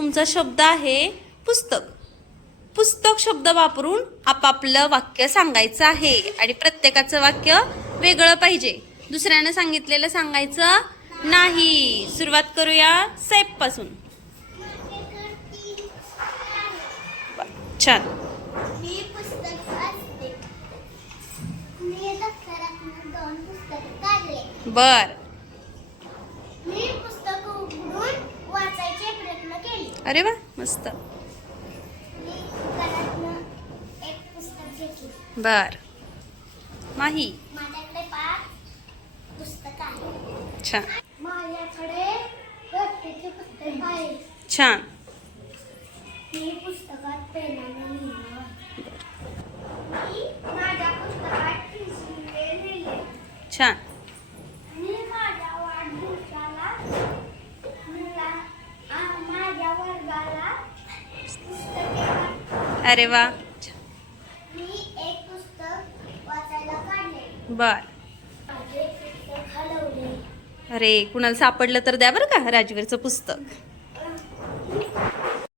तुमचा शब्द आहे पुस्तक. पुस्तक शब्द वापरून आपापलं वाक्य सांगायचं आहे आणि प्रत्येकाचं वाक्य वेगळं पाहिजे. दुसऱ्यानं सांगितलेलं सांगायचं नाही. सुरुवात करूया सैफ पासून. छान. मी पुस्तक वाचते. मी दप्तरातून 2 पुस्तक काढले. बर. मी पुस्तक उघडून वाचायचे प्रयत्न केले. अरे वा, मस्त. मी दुकानातून एक पुस्तक घेतले. बर. माही. माझ्याकडे 5 पुस्तक आहेत. छान. माझ्याकडे रट्ट्याचे पुस्तक आहे. छान. मी पुस्तकात पेनाने लिहिलं. मी माझ्या पुस्तकात पेन्सिलने लिहिले. छान. मी माझ्या वाढदिवसाला माझ्या वर्गाला पुस्तके. अरे वा. मी एक पुस्तक वाचायला काढले. बर. माझे पुस्तक हलवले. अरे, कुणाला सापडलं तर द्या बरं का राजवीरचं पुस्तक.